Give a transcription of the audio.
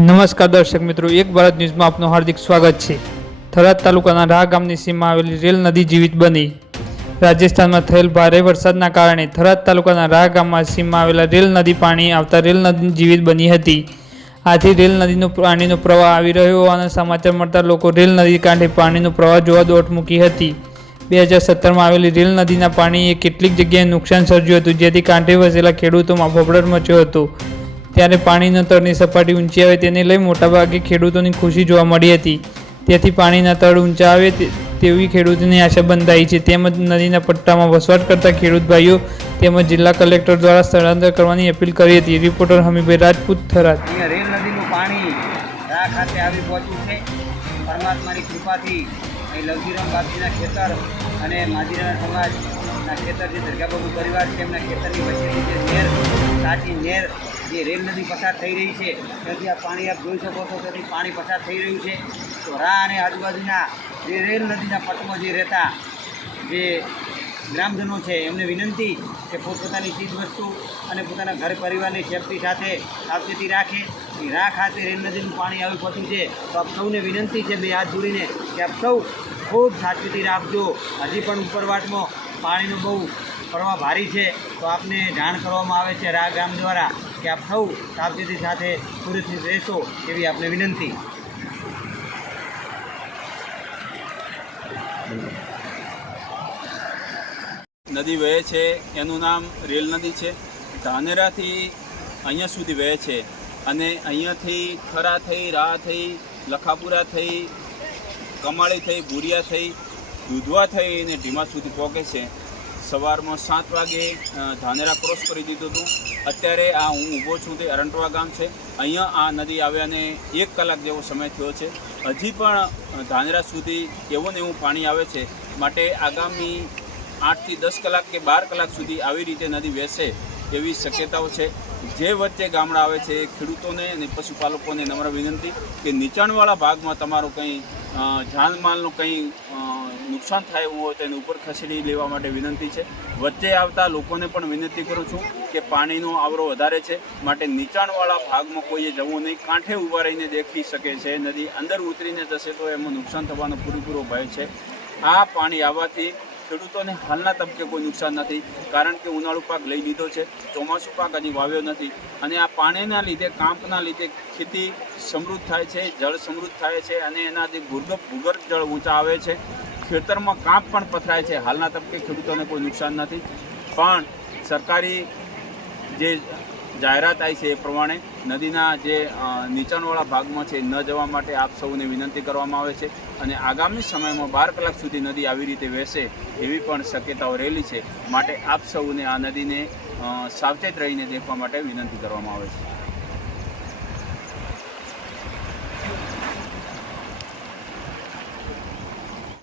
નમસ્કાર દર્શક મિત્રો, એક ભારત ન્યૂઝમાં આપનું હાર્દિક સ્વાગત છે. થરાદ તાલુકાના રાહ ગામની સીમમાં આવેલી રેલ નદી જીવિત બની. રાજસ્થાનમાં થયેલ ભારે વરસાદના કારણે થરાદ તાલુકાના રાહ ગામમાં સીમમાં આવેલા રેલ નદી પાણી આવતા રેલ નદી જીવિત બની હતી. આથી રેલ નદીનો પાણીનો પ્રવાહ આવી રહ્યો હોવાના સમાચાર મળતા લોકો રેલ નદી કાંઠે પાણીનો પ્રવાહ જોવા દોટ મૂકી હતી. બે હજાર સત્તરમાં આવેલી રેલ નદીના પાણીએ કેટલીક જગ્યાએ નુકસાન સર્જ્યું હતું, જેથી કાંઠે વસેલા ખેડૂતોમાં ફફડાટ મચ્યો હતો. ત્યારે પાણીના તળની સપાટી ઊંચી આવે તેને લઈ મોટાભાગે ખેડૂતોની ખુશી જોવા મળી હતી. તેથી પાણીના તળ ઊંચા આવે તેવી ખેડૂતોની આશા બંધાઈ છે. તેમજ નદીના પટ્ટામાં વસવાટ કરતા ખેડૂત ભાઈઓ તેમજ જિલ્લા કલેક્ટર દ્વારા સ્થળાંતર કરવાની અપીલ કરી હતી. રિપોર્ટર હમીભાઈ રાજપૂત, થરાદ. પરમાત્માની કૃપાથી અહીં લવજીરામ બાપજીના ખેતર અને માજીરાના સમાજના ખેતર જે દરગાબાબુ પરિવાર છે, એમના ખેતરની વચ્ચેની જે નેર સાચી નેર જે રેલ નદી પસાર થઈ રહી છે, ત્યાંથી આ પાણી આપ જોઈ શકો છો, ત્યાંથી પાણી પસાર થઈ રહ્યું છે. તો રા અને આજુબાજુના જે રેલ નદીના પટમાં જે રહેતા જે ગ્રામજનો છે, એમને વિનંતી કે પોતપોતાની ચીજ વસ્તુ અને પોતાના ઘર પરિવારની સેફટી સાથે સાવચેતી રાખે. એ રાહ ખાતે રેલ નદીનું પાણી આવી પહોંચ્યું છે, તો આપ સૌને વિનંતી છે બે હાથ જોડીને કે આપ સૌ ખૂબ સાવચેતી રાખજો. હજી પણ ઉપરવાટમાં પાણીનો બહુ પ્રવાહ ભારી છે, તો આપને જાણ કરવામાં આવે છે રા ગામ દ્વારા કે આપ સૌ સાવચેતી સાથે સુરક્ષિત રહેશો એવી આપને વિનંતી. નદી વહે છે, એનું નામ રેલ નદી છે. ધાનેરાથી અહીંયા સુધી વહે છે અને અહીંયાથી ખરા થઈ, રાહ થઈ, લખાપુરા થઈ, કમાળી થઈ, ભૂરિયા થઈ, દૂધવા થઈ અને ઢીમા સુધી પહોંચે છે. સવારમાં સાત વાગે ધાનેરા ક્રોસ કરી દીધું હતું. અત્યારે આ હું ઊભો છું તે અરંટવા ગામ છે. અહીંયા આ નદી આવ્યાને એક કલાક જેવો સમય થયો છે. હજી પણ ધાનેરા સુધી એવું ને એવું પાણી આવે છે. માટે આગામી આઠથી દસ કલાક કે બાર કલાક સુધી આવી રીતે નદી વહેશે એવી શક્યતાઓ છે. જે વચ્ચે ગામડા આવે છે ખેડૂતોને અને પશુપાલકોને નમ્ર વિનંતી કે નીચાણવાળા ભાગમાં તમારું કંઈ જાનમાલનું કંઈ નુકસાન થાય એવું હોય તો એને ઉપર ખસેડી લેવા માટે વિનંતી છે. વચ્ચે આવતા લોકોને પણ વિનંતી કરું છું કે પાણીનો આવરો વધારે છે. માટે નીચાણવાળા ભાગમાં કોઈએ જવું નહીં. કાંઠે ઊભા રહીને દેખી શકે છે. નદી અંદર ઉતરીને જશે તો એમાં નુકસાન થવાનો પૂરેપૂરો ભય છે. આ પાણી આવવાથી ખેડૂતોને હાલના તબકે કોઈ નુકસાન નથી. કારણ કે ઉનાળુ પાક લઈ લીધો છે. ચોમાસું પાક હજી વાવ્યો નથી. અને આ પાણીના લીધે, કાંપના લીધે ખેતી સમૃદ્ધ થાય છે, જળ સમૃદ્ધ થાય છે અને એનાથી ભૂગર્ભ ભૂગર્ભ જળ ઊંચા આવે છે ખેતરમાં કાંપ પણ પથરાય છે. હાલના તબકે ખેડૂતોને કોઈ નુકસાન નથી. પણ સરકારી જે જાહેરાત આવી છે એ પ્રમાણે નદીના જે નીચાણવાળા ભાગમાં છે ન જવા માટે આપ સૌને વિનંતી કરવામાં આવે છે અને આગામી સમયમાં બાર કલાક સુધી નદી આવી રીતે વહેશે એવી પણ શક્યતાઓ રહેલી છે. માટે આપ સૌને આ નદીને સાવચેત રહીને દેખવા માટે વિનંતી કરવામાં આવે છે.